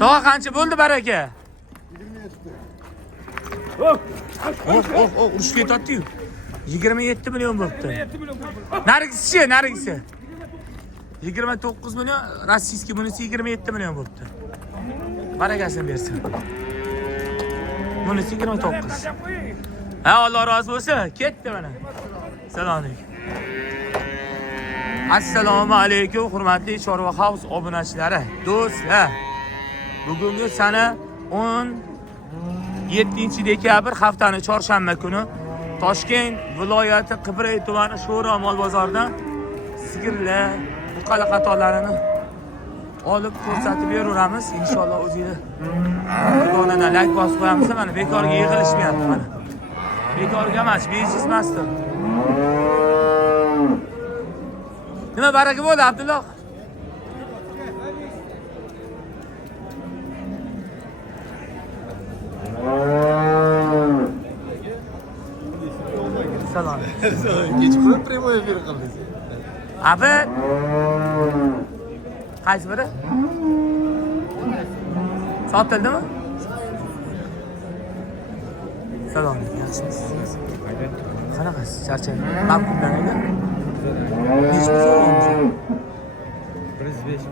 Tog'a qancha bo'ldi baraka? 27. Urushga ketdi-yu. 27 million bo'libdi. Narigisi, narigisi. 29 million, rossiyskiy bunisi 27 million bo'libdi. Barakasini bersin. Bunisi 29. Ha, Alloh rozi bo'lsin. Ketdi mana. Salom alaykum. Assalomu alaykum, hurmatli Chorva House obunachilari, do'stlar. Bugungi sana 17-dekabr haftaning chorshanba kuni Toshkent viloyati Qibray tumani Sho'ro mol bozoridan sigirlar, buqala qatorlarini olib ko'rsatib beraveramiz. Inshaalloh o'zingiz donadan like bosib qo'yamiz. Mana bekorga yig'ilishmayapti mana. Bekorga emas, bejiz emasdir. Nima baraka bo'ldi Abdulloh? Salom. Kechqurun prямой efir qildingiz. Abi. Qaysi biri? Sotildimi? Salom. Yaxshimisiz? Qanaqasiz? Charchang. Mamnunman edi. Nechi pul so'radingiz? 105.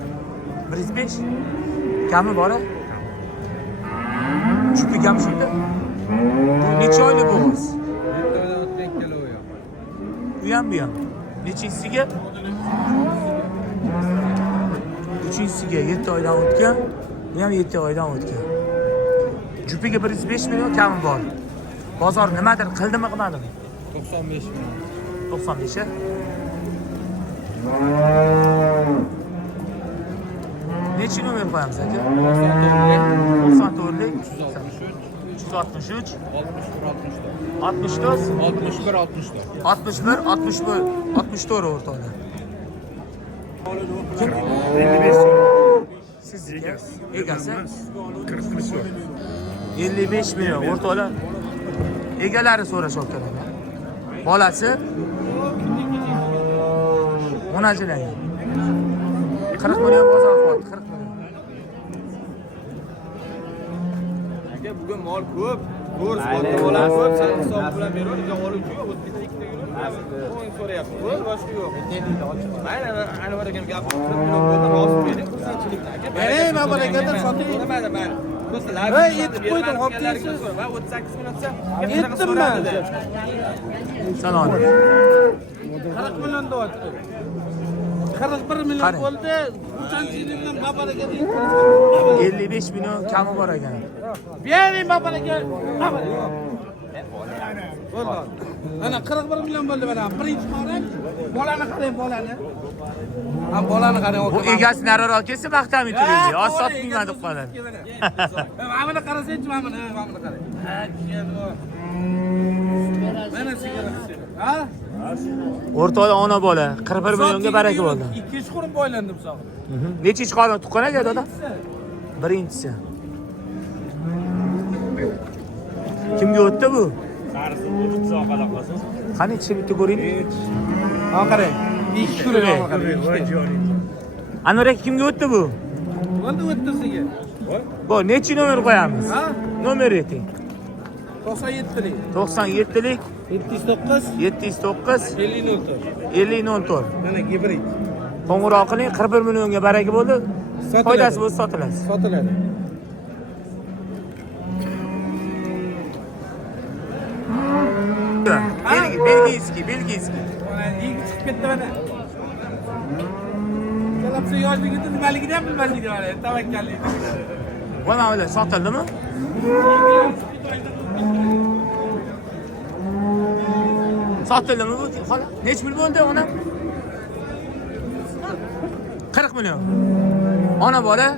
105? Kami bor-a? Jupi kam shunda. Bu necha oylik bo'g'iz? Bu ham. Nechinchisiga? 3-sinchisiga 7 oydan o'tgan. Bu ham 7 oydan o'tgan. Jupiga 105 million kami bor. Bozor nimadir qildimi, qilmadimi? 95 million. 95 a? Necha nomer qo'yamiz aka? 94lik 363 64 64 o'rtoqlar. Kim? 55. Sizniki egasi 55 million o'rtoqlar. Egalari so'rashyaptilar. Bolasi 10 ajlangan. 40 million bozor qilyapti, 40 million. Aka bugun mol ko'p, ko'rs bola ko'p, sen hisob bilan beraver, jon oluvchi yo'q, o'tib ikkita yurib, o'yin so'rayapti. Ko'z boshqa yo'q. Mayli, Anvar akam gap 40 million bo'ldi, rost bering, xursandchilikdan aka. Men barakadan soting. Mayli. Hey, yetib qo'ydim, hopkisiz. Va 38 million desa, Yetdim men. Salom. 40 million deyapti. 41 million bo'ldi. Xursandchilikdan babaraka deydi. 55 million kami bor ekan. Bering babaraka. Bo'ldi. Ana 41 million bo'ldi mana. Birinchi qarang. Bolani qarang, bolani. Ha, bolani qarang. Bu egasi nariroq kelsa maqtamay turibdi. Yoz sotmayman deb qoladi. Mana qarasangchi, mana qarang. Mana sigara. Ha? O'rtoqlar ona bola 41 millionga baraka bo'ldi. Ikkinchi qurum boylandim sog'. Nechinchi qoldi tuqqan aka dada? Birinchisi. Kimga o'tdi bu? Qarisi o'tib soqala qolsin. Qani ichib bitta ko'raylik. Ha, qarang. Ikki qurum qarang. Anvar aka kimga o'tdi bu? Bo'ldi o'ttisiga. Bu nechi nomer qo'yamiz? Ha? Nomer ayting. 97lik. 97lik 709 709 5004. 5004. Mana gibrid. Qo'ng'iroq qiling, 41 millionga baraka bo'ldi. Foydasi bo'lsa sotiladi. Sotiladi. Belgiyskiy. Mana yigit chiqib ketdi mana. Kalapsa yoshligida nimaligini ham bilmasligini mana tavakkallik. Voy mana bular sotildimi? Sotildimi bu? Xola, nech pul bo'ldi ona? 40 million. Ona bola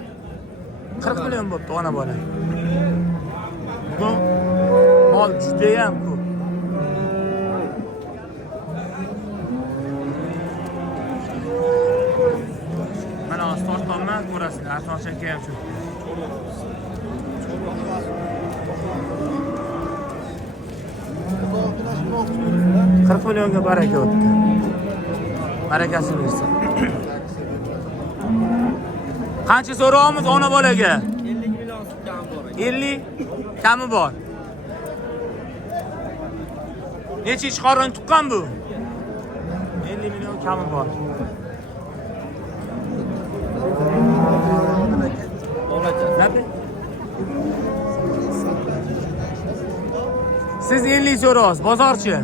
40 million bo'libdi ona bola. Bu mol juda ham ko'p. Mana ostortonman ko'rasizlar, asosan ham shu. 40 millionga baraka o'tdi. Barakasini bersin. Qancha so'rayapmiz ona bolaga? 50 50 kami bor. Necha ish qorin tuqqan bu? 50 million kami bor. Siz 50 so'raysiz, bozorchi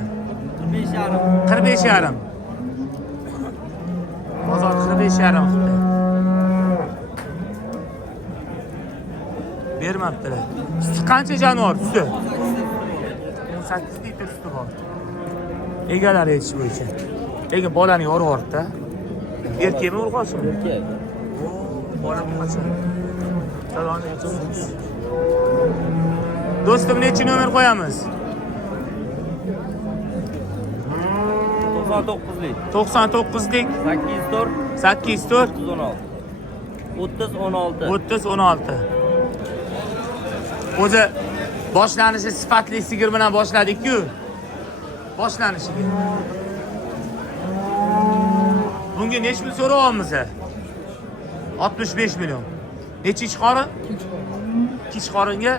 45,5. 45,5. Bozor 45,5 qildi. Bermabdilar. Suti qancha jonivor suti? 18 litr suti bor. Egalar aytish bo'yicha. Lekin bolani yorib yubordi-da. Erkakmi urg'ochmi? Erkak. Bolam qancha? Salom alaykum. Do'stim, necha nomer qo'yamiz? 99lik. 99lik 804 804 16. 30-16. O'zi boshlanishi sifatli sigir bilan boshladik-ku. Boshlanishiga. Bunga necha pul so'rayapmiz? 65 million. Necha ish qorin? Ish qoringa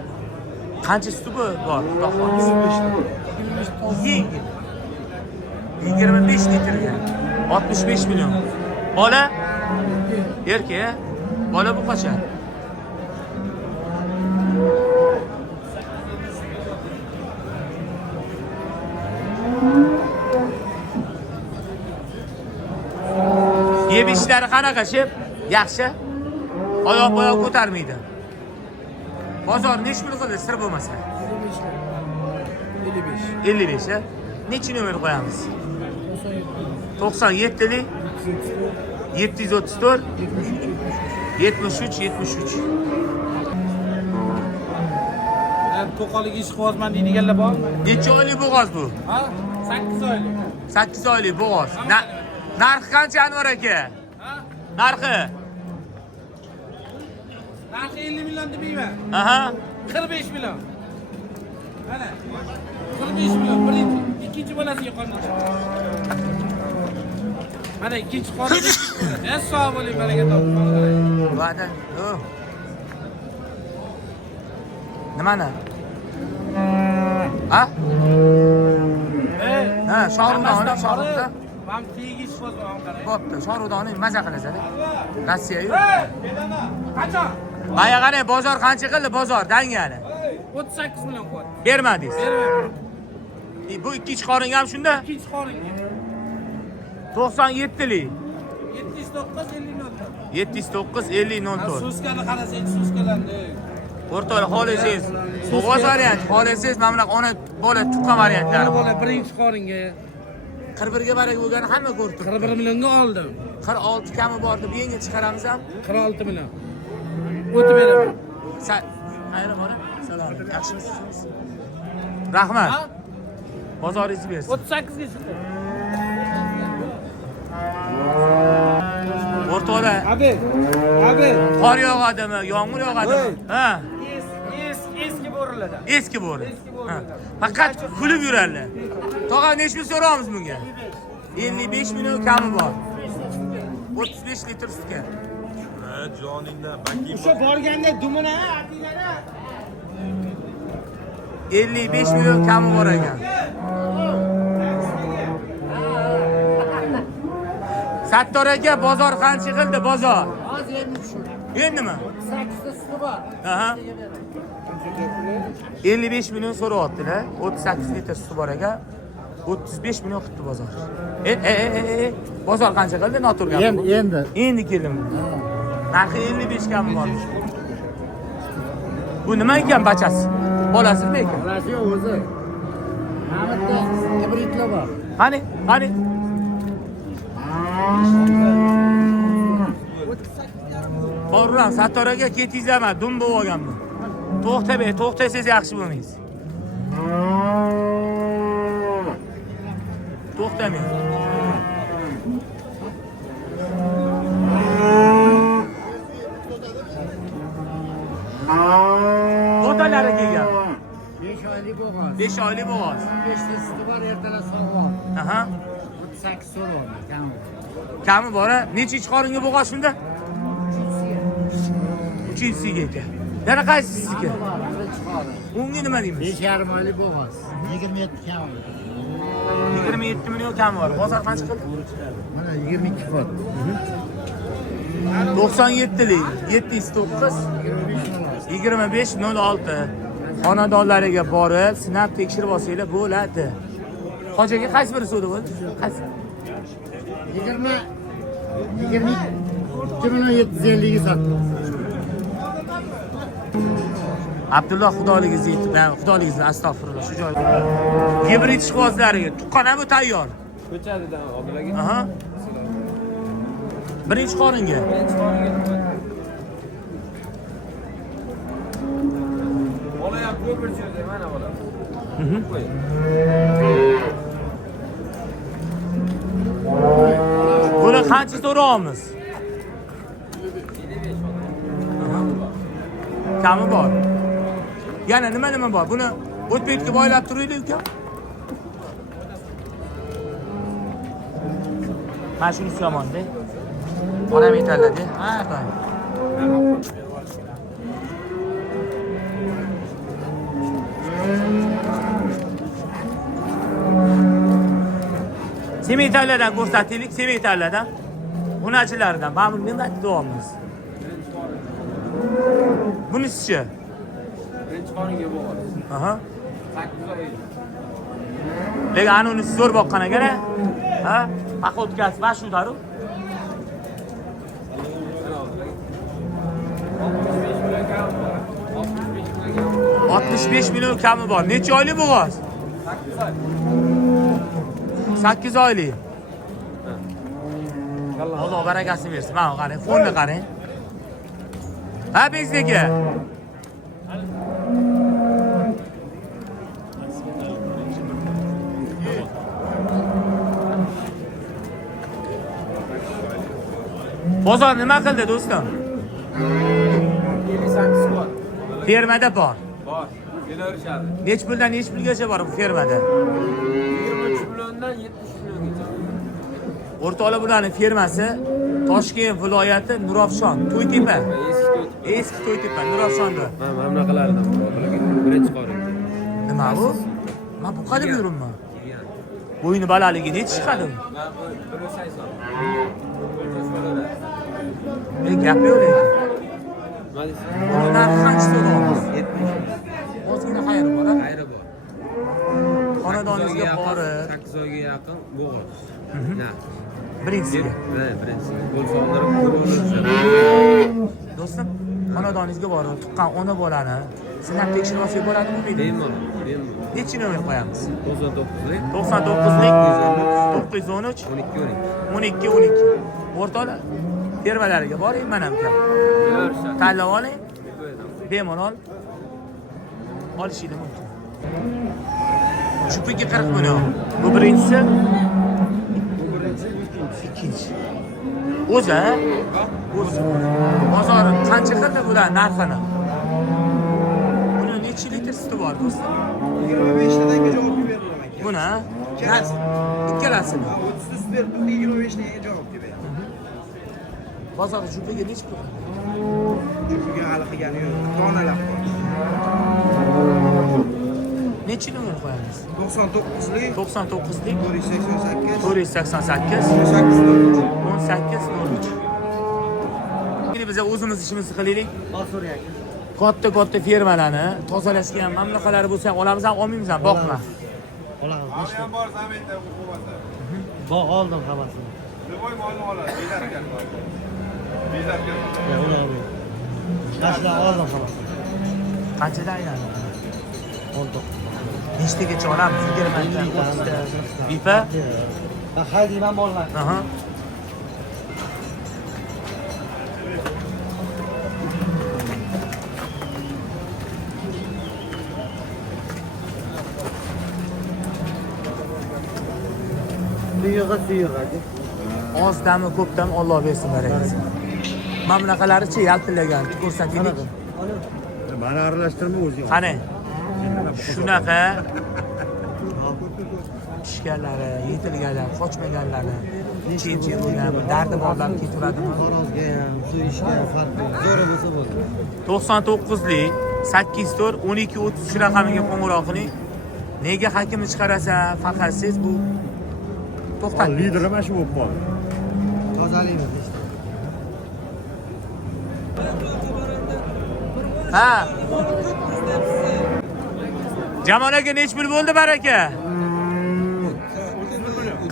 qancha suti bor? Xudo xohlasa. 25 litrga 65 million. Bola erkak, bola bu qachon? Yeb ishlari qanaqa shep? Yaxshi. Oyoq ko'tarmaydi. Bozor nech pul qildi, sir bo'lmasa? 55. 55, ha? Necha nomer qo'yamiz? 97lik 734 73. To'qalik ish qilyapman deydiganlar bormi? Necha oylik bo'g'oz bu? Ha? 8 oylik. 8 oylik bo'g'oz. Narxi qancha Anvar aka? Ha? Narxi? Narxi 50 million demayman. Aha. 45 million. Mana. 45 million. Birinchi, ikkinchi bolasiga qoldi. Mana ikkinchi qoldi. Assalomu alaykum, baraka toping. Va'da. Nimani? Ha? Ha, Shohrudoni, Shohrudda. Ham tegish qo'zg'on qarang. Bo'pti, Shohrudoni maza qilasiz. Rossiya-yu. Qachon? Maya qarang, bozor qancha qildi, bozor dangani. 38 million qo'ydi. Bermadingiz. Bermayman. Bu ikkinchi qoringa ham shunda? Ikkinchi qoringa. 97lik 709 50 709 50 Suskani qarasangiz, suskalarni. o'rtoqlar xohlasangiz bo'g'oz variant, xohlasangiz mana bunaqa ona bola tuqqan variantlari bor. Bola birinchi qoringa 41 ga baraka bo'lgani hamma ko'rib turibdi. 41 millionga oldim. 46 kami bor deb yengil chiqaramiz ham. 46 million. O'tib beraman. Ayrim bora. Salom. Yaxshimisiz? Rahmat. Bozoringizni bersin. 38 ga chiqdi. O'rtoqlar, Abi. qor yog'adimi, yomg'ir yog'adimi? Ha. Eski bo'rilardan. Eski bo'ri. Ha. Faqat kulib yurarlar. Tog'a necha pul so'raymiz bunga? 55 million kami bor. 35 litr sutga. Ha, joningdan bakiyim. O'sha borganda dumini, atingani. 55 million kami bor ekan. Sattor aka, bozor qancha qildi, bozor? Hozir 73. Endimi? 8 ta suti bor. Aha. 55 million so'rayaptilar. 38 litr suti bor ekan. 35 million qildi bozor. Bozor qancha qildi, noturgan? Endi keldim. Narxi 55 kami bor. Bu nima ekan bachasi? Bolasizmi ekan? Bolasi yo'q o'zi. Namatda hibridlar bor. Qani? Borram, Sattor aka ketizman, dum bo'lib olganman. To'xtasangiz yaxshi bo'lmaysiz. To'xtamang. Qo'talari kelgan. 5 oylik bo'g'oz. 5 oylik bo'g'oz. 5 ta suti bor, ertalar sog'lom. Aha. 38 so'rayapman, kami. Kami bor, necha ish qoringa bo'g'oz shunda? 300 ga ekan. Yana qaysi sizniki? Unga nima deymiz? 5,5 oylik bo'g'oz. 27 kam. 27 million kami bor. Bozor qancha qildi? Mana 22 fot. 97 lik 709 2506 xonadonlariga borib sinab tekshirib olsanglar bo'ladi. Hojaga qaysi biri sudi bo'ldi? Qaysi? 22 million 750 ga sotdim. Abdulloh xudoligingizni yetib, xudoligingizni astag'firullah shu joyda. Gibrid ishqibozlariga tuqqan bu tayyor. Ko'chadidan oldilagi. Aha. Birinchi qoringa. Bola ham ko'p bir joyda mana bola. Buni qancha so'raymiz? Kami bor. Yana nima bor? Buni o'tbetga boylab turaylik uka. Mana shunisi yomon-da. Onam yetarladi. Ha, qo'y. Semetallardan ko'rsataylik, semetallardan. Unachilardan. Mana buni nima deyapmiz? Bunisi-chi? Birinchi qoringa bo'g'oz. Aha. 8 oy. Lekin ana unisi zo'r boqqan ekan, ha? Paxotkasi va shu daru. 65 million kami bor. Necha oylik bo'g'oz? 8 oylik. Alloh barakasini bersin. Mana qarang, fonni qarang. Ha, bizniki. Bozor nima qildi do'stim? 58 bor. Fermada bor. Bor. Belarusiyada. Nech puldan nech pulgacha bor bu fermada? 23 milliondan 70 milliongacha. O'rtoqlar bularning fermasi Toshkent viloyati Nurafshon, To'ytepa. Eski To'ytepa, Nurafshonda. Mana bunaqalaridan bor. Birinchi qorin. Nima bu? Men bu qadar yuribman. Bo'yni balandligi necha chiqadi? Men 180. Gap yo'q lekin. Nima deysiz? Buni narxi qancha so'raymiz? 70. Ozgina xayri bor, ha? Xayri bor. Xonadoningizga borib, 8 oyga yaqin bo'g'oz. birinchisiga. Birinchisi. Qo'l soldirib ko'rib Do'stim, xonadoningizga borib, tuqqan ona bolani sinab tekshirib olsak bo'ladimi, bo'lmaydi? bemalol. Necha nomer qo'yamiz? 99lik 99lik 913 12 12. O'rtoqlar, termalariga boring, mana bu kam. Belarusiyada. Tanlab oling, bemalol olishingiz mumkin. Chupiga 40 million. Bu birinchisi. Ikkinchi. O'zi, o'zi. Bozor qancha qildi bular narxini? Buni necha litr suti bor do'stlar? 25 tadan javob beraman aka. Buni ikkalasini. 30 sut berib 25 taga javob beraman. Bozor chupiga necha pul? Jupiga hali qilgani yo'q. Donalab bor. Necha nomer qo'yamiz? 99lik 99lik 488 488 18 Endi biz o'zimiz ishimizni qilaylik. Katta fermalarni tozalashga ham mamlakatlari bo'lsa ham olamiz ham, olmaymiz ham, boqma. Olamiz. ham bor zaminda hukumatda. Bog' oldim hammasini. Любой molni oladi. Bezatgan. Bezatgan. Tashlab oldim hammasini. Qanchada aylanadi? 19. Nechtagacha olamiz? 20 ta, 30 ta. Bipa? Ha, haydayman bolalar. Aha. Suyug'i. Ozdami, ko'pdami Alloh bersin barakasi. Mana bunaqalarichi yaltillagan ko'rsataylik. Bani aralashtirma o'zing. Qani? Shunaqa tushganlari, yetilganlar, qochmaganlari Chin bo'lgan, dardi borlar ketaveradimi? Xorozga ham, shu ishga ham farqi yo'q. Zo'ra bo'lsa bo'ldi. 99lik 8 tur 12-33 raqamiga qo'ng'iroq qiling. Nega hakimni chiqarasan? Faqat siz bu to'xtat. Lider mana shu bo'lib qoldi. Tozalaymiz işte. Ha. Jamol aka nech pul bo'ldi baraka?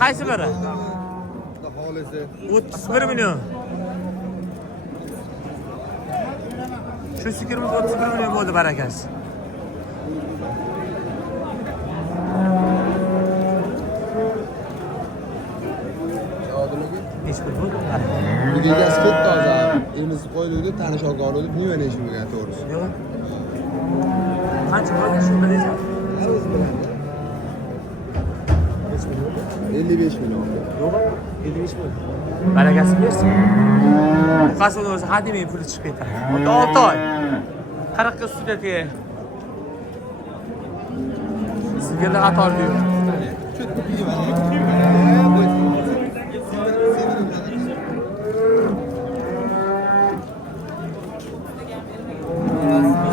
Qaysi biri? Xohlisi 31 million. Shu sigirimiz 31 million bo'ldi barakasi. Nech pul bo'ldi? Egasi ketdi hozir. Emizib qo'yildi, tanish olgan oldi, nima ish bo'lgan to'g'risi. Yo'q. Qancha bo'ldi shu bilasan? 55 million. Yo'q, 55 bo'ldi. Barakasi bersin. Buqasini o'zi hademay puli chiqib ketadi. 6 oy. 40 ga ustida tegay. Sigirlar qatorli yo'q.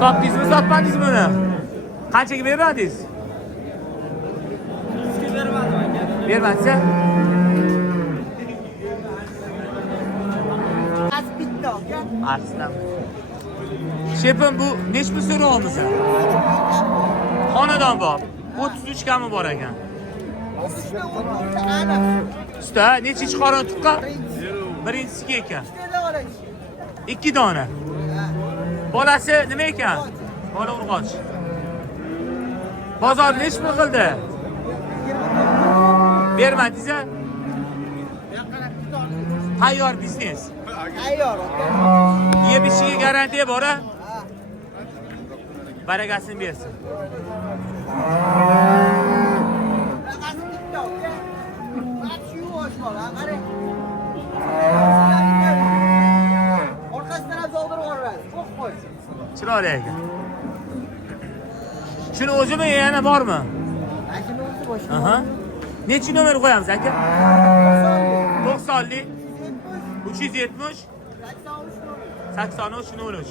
Sotdingizmi, sotmadingizmi buni? Qanchaga bermadingiz? Bermadingizmi? Aslan. Shepim bu nech pul so'rayapmiz? Xonadon bor. 33 kami bor ekan. Usta, necha chiqaron tuqqan? Birinchisiga ekan. 2 dona. Bolasi nima ekan? Bola urg'och. Bozor nech pul qildi? Bermadingiz-a? Tayyor biznes. Tayyor. Yeb ishiga garantiya bor-a? Barakasini bersin. Chiroyli ekan. Shuni o'zimi yana bormi? Aha. Nechi nomer qo'yamiz aka? 90lik 370 83 03.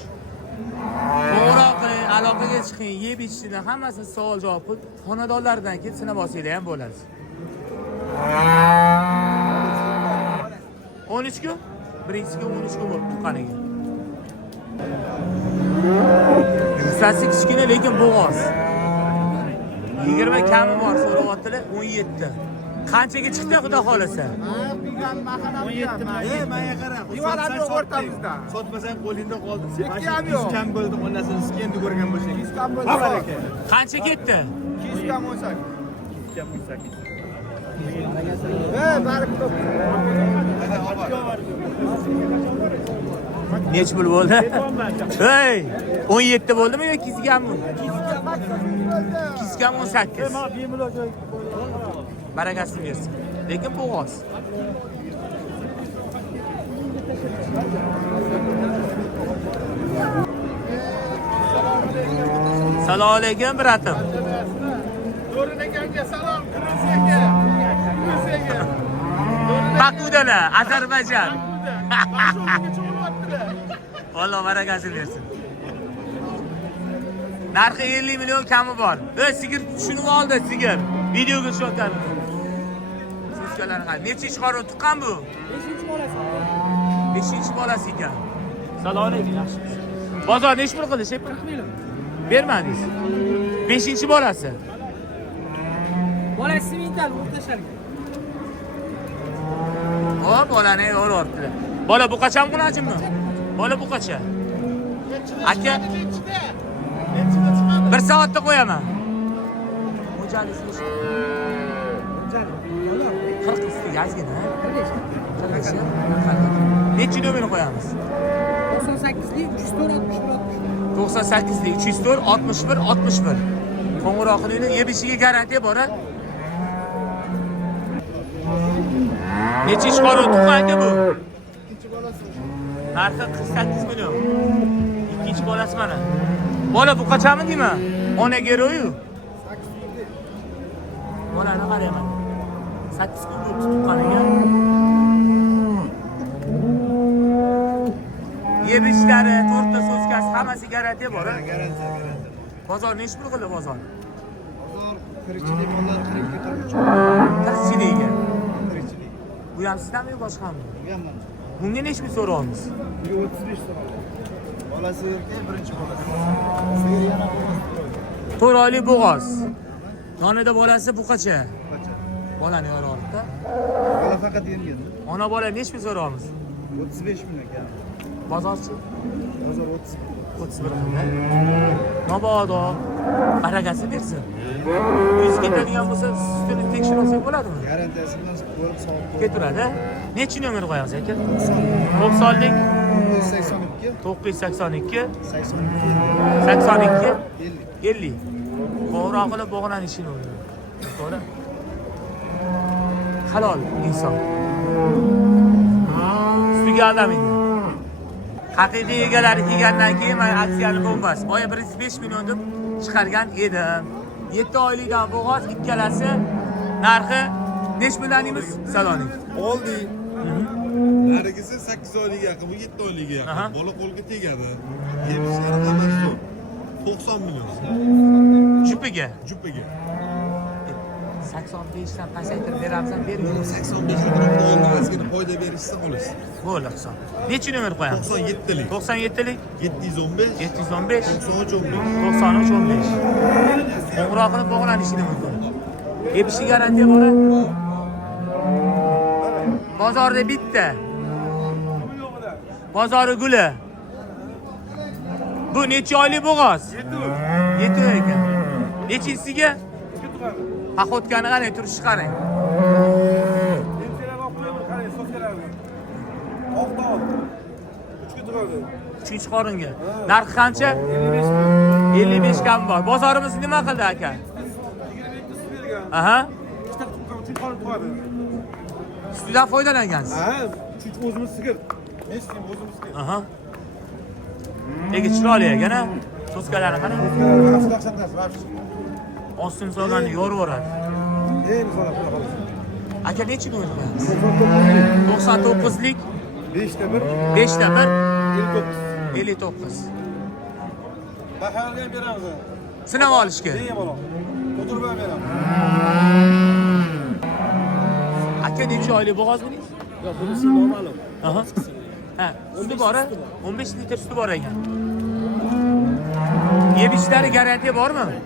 Qo'ng'iroq qiling, aloqaga chiqing, yeb ichishdan hammasini savol javob qilib, xonadonlardan kelib sinab olsanglar ham bo'ladi. 13 ku? Birinchisiga 13 ku bo'lib tuqqaniga. Yuzasi kichkina lekin bo'g'oz. 20 kami bor, so'rayaptilar 17. Qanchaga chiqdi xudo xolasa? 17 menga qara. Divarlarni o'rtamizda. Sotmasang qo'lingda qoldi. Sen kam bo'ldi, onasini siz endi ko'rgan bo'lsangiz. Baraka. Qancha ketdi? 200 kam 18. Nech pul bo'ldi? Hey, 17 bo'ldimi yoki 2 gammi? 2 gammi 18. Barakasini bersin. Lekin bo'g'oz. Assalomu alaykum bratim. Do'rin akamga salom, Kiruz aka. Bakudan, Ozarbayjon. Valloh barakasini bersin. Narxi 50 million kami bor. Sigir tushunib oldi, sigir. Videoga tushayotgan. Sizlarga qara. Necha chiqarib tuqqan bu? 5-chi bolasi ekan. Assalomu alaykum, yaxshimisiz? Bozor nech pul qildi, shep? 40 million. Bermadingiz. 5-chi bolasi. Bolasi mental o'rtasharga. O, bolani o'ribdilar. Bola bu qachon qilajimmi? Bola bu qacha? Aka, 1 soatda qo'yaman. Mo'jalis ish. 40 ustiga ozgina. Nechi nomer qo'yamiz? 98lik 361 98lik 304 61 61. Qo'ng'iroq qilinglar, yeb ishiga garantiya bor-a? Nechi chiqaruv tuqqanga bu? Ikkinchi bolasi. Narxi 48 million. Ikkinchi bolasi mana. Bola bu qachonmi deyman? Ona geroyu. 8 kunlik. Bolani qarayman. 8 kun bo'lib tuqqaniga. Yebishlari, to'rtta so'skasi hammasi garantiya bor. Garantiya. Bozor nechi pul qildi bozor? Bozor tirikchilik hollar qiribga turibdi. Tirikchiligiga. Tirikchilik. Bu ham sizdanmi boshqami? Uyanman. Bunga nechi pul so'rayapmiz? 35 so'radi. Bolasi erkak, birinchi bolasi. Sigir yana bo'ladi. 4 oylik bo'g'oz. Yonida bolasi bu qacha? Bolani yorolibdi. Bola faqat emgan. Ona bola nechi pul so'rayapmiz? 35 ming ekan. Bozorchi? Bozor 30. 31 ming. Mabodo barakasi bersin. 100 ketadigan bo'lsa, sutini tekshirib olsak bo'ladimi? Garantiyasi bilan ko'rib savob qo'yib. Keturadi. Nechi nomer qo'yamiz aka? 90lik 82 982 82 82 50. 50. Qo'ng'iroq qilib bog'lanishini o'ylaydi. To'g'ri. Halol inson. Ustiga aldamaydi. Haqiqiy egalari kelgandan keyin men aksiyani bo'lmas. Oya 105 million deb chiqargan edim. 7 oylikdan bo'g'oz ikkalasi narxi necha millionimiz? Saloning. Oldi. Narigisi 8 oylik yaqin, bu 7 oylik Aha. yaqin. Bola qo'lga tegadi. Yemishlari hammasi zo'r. 90 million. Jupiga. Jupiga. 85 dan pasaytirib beramsan, bermayman. 85 lik oldiga foyda berishsa qolasiz. Bo'ldi hisob. Necha nomer qo'yamiz? 97 lik. 97lik 715 715 93 15. 93 15. Qo'ng'iroq qilib bog'lanishini mumkin. Yebishi garantiya bor. Bozorda bitta. Bozori guli. Bu necha oylik bo'g'oz? 7 oy ekan. Nechinchisiga? Paxotkani qarang, turishi qarang. Uchinchi qoringa. Narxi qancha? 55 kam bor. Bozorimiz nima qildi aka? Aha. Ustidan foydalangansiz. O'zimiz sigir. Meskin o'zimiz sigir. Aha. Nega chiroyli ekan-a? So'skalari qarang. Ostin solganni yorib yuboradi. Aka nechi nomer qo'yamiz? 99lik 5 ta 1 5 ta 1 59. 59. Bahoga beramiz. Sinab olishga. Deyim ola. O'tirib beramiz. Aka necha oylik bo'g'oz buning? Yo'q, bunisi normal. Aha. Ha, suti bor, 15 litr suti bor ekan. Yebishlari garantiya bormi?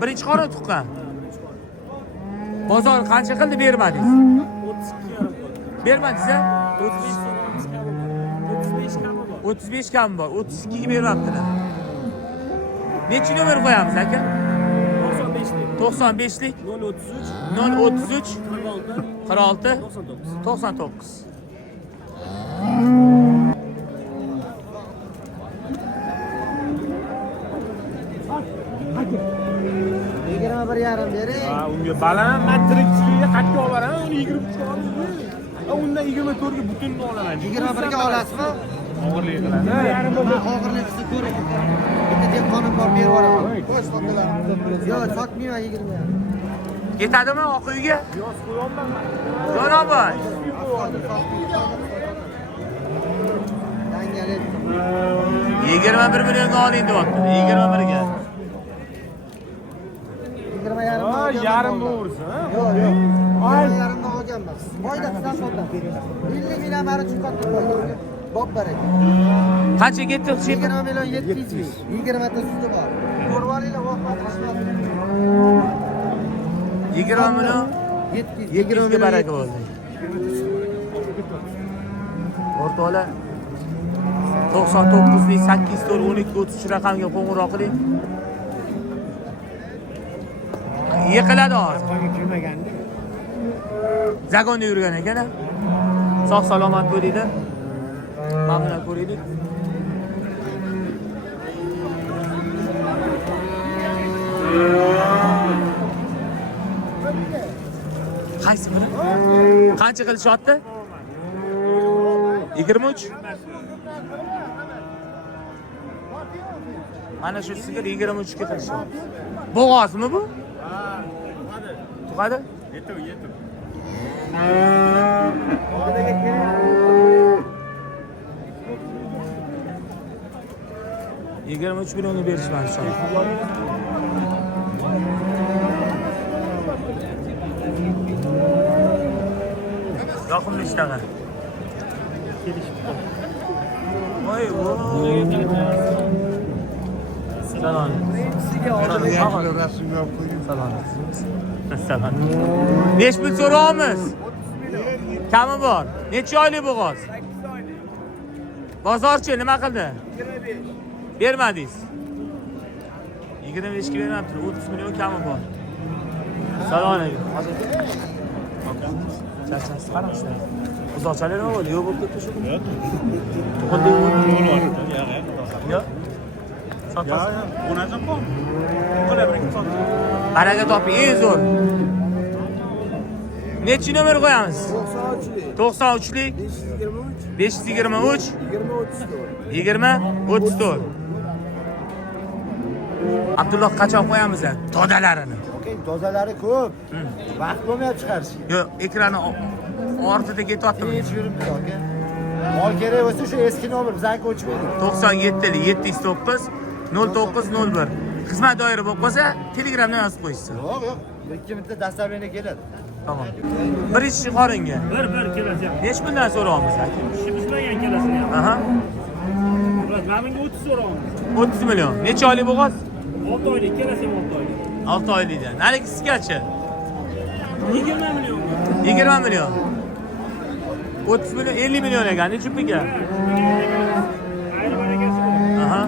Birinchi qorin tuqqan. Bozor qancha qildi bermadingiz? 32,5 bermadingiz-a? 35 kam bor. 32 ga bermabdilar. Necha nomer qo'yamiz aka? 95lik 033 46 99. Unga baland matrikchiga qatga olib beraman, uni 23 ga olaman. Undan 24 ga butunni olaman. 21 ga olasizmi? Og'irlik qiladi. Og'irligisi ko'ring. Bitta dehqonim bor, berib yuboraman. Yo'q, sotmayman 20. Yetadimi oq uyga? Yo'q, qo'yolmayman. Jo'noboy. Yangalik. 21 millionga oling deyapti. 21 ga. 20 yarim. Yarimni ursin, ha? Yo'q, yo'q. 20 yarimni olganman. Foyda qilsam sotaman. 50 ming mari chiqadi foyda. Bob baraka. Qancha ketdi? 20 million 700 ming. 20 ta suti bor. Ko'rib olinglar, vaqt qilishmadi. 20 million 700 ga baraka bo'ldi. O'rtoqlar 99lik 8 to'rt 12 33 raqamga qo'ng'iroq qiling. Yiqiladi hozir. Zagonda yurgan ekan-a. Sog' salomat bo'linglar. Mamnun ko'raylik. Qaysi biri? Qancha qilishyapti? 23. Mana shu sigir 23 ga qilishyapti. Bo'g'ozmi bu? Tug'adi? Yetim. 23 milyonga berishmadi inshaalloh. Yoqimli ishtag'a. Voy, voy. Salom. Salom. Necha pul so'raymiz? Kami bor. Necha oylik bo'g'oz? 8 oylik. Bozorchi nima qildi? 25. Bermadingiz. 25 ga bermabdi. 30 million kami bor. Salom alaykum. Charchasiz qaranglar. Uzoqchalar nima bo'ldi? Yo'q bo'lib ketdi shu. Yo'q. Baraka toping, eng zo'r. Nechi nomer qo'yamiz? 93lik. 523. 20 34. Abdulloh qachon qo'yamiz a? Todalarini. Okey, tozalari ko'p. Vaqt bo'lmayapti chiqarish. Yo'q, ekrani ortida ketyaptimi? Hech yuribdi aka. Mol kerak bo'lsa shu eski nomer bizga o'chmaydi. 97lik 709 0901. Xizmat doiri bo'lib qolsa, Telegramdan yozib qo'yishsin. Yo'q, yo'q. Ikki minutda dastavleniya keladi. Tamam. Bir ish qoringa. Bir kelasi ham. Necha bundan so'rayapmiz aka? Ishimiz bilan kelasini ham. Aha. Mana menga 30 so'rayapmiz. 30 million. Necha oylik bo'g'oz? 6 oylik, kelasi ham 6 oylik. 6 oylikdan. Naligisigacha 20 million. 20 million. 30 million 50 million ekan. Necha pulga? Ayri barakasi bor. Aha.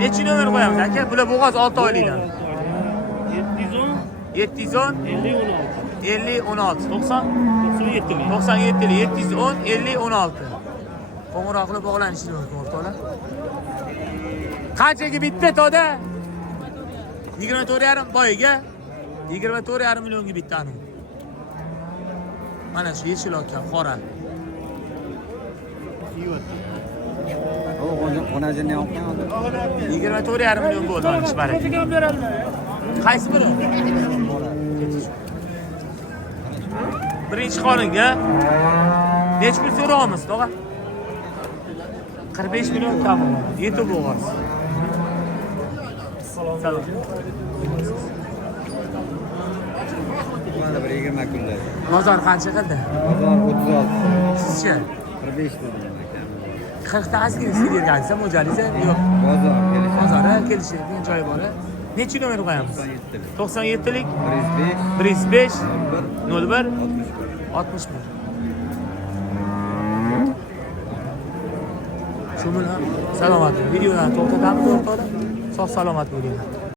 Necha nomer qo'yamiz aka? Bular bo'g'oz 6 oylikdan. 710 50 16 90 97 710 50 16. Qo'ng'iroq qilib bog'lanishingiz mumkin o'rtoqlar. Qanchaga bitta to'da? 24,5 boyiga 24,5 millionga bittani. Mana shu yeshil okan, qora. Xonajini yoqgan. 24,5 million bo'ldi mana shu baraka. Qaysi biri? Birinchi qoringa necha pul so'raymiz, tog'a? 45 million kami bor. Yetib bo'g'oz. Salom. Mana bir 20 kunlar. Bozor qancha qildi? Bozor 36. Sizcha? 45 dedi. 40 tasiga sizga bergansiz, mo'jalingiz yo'q. Bozor kelish. Bozorga kelishadigan joyi bor. Necha nomer qo'yamiz? 97lik 105 01 61. Shu bilan salomat bo'ling. Videoni to'xtatamiz o'rtoqlar. Sog' salomat bo'linglar.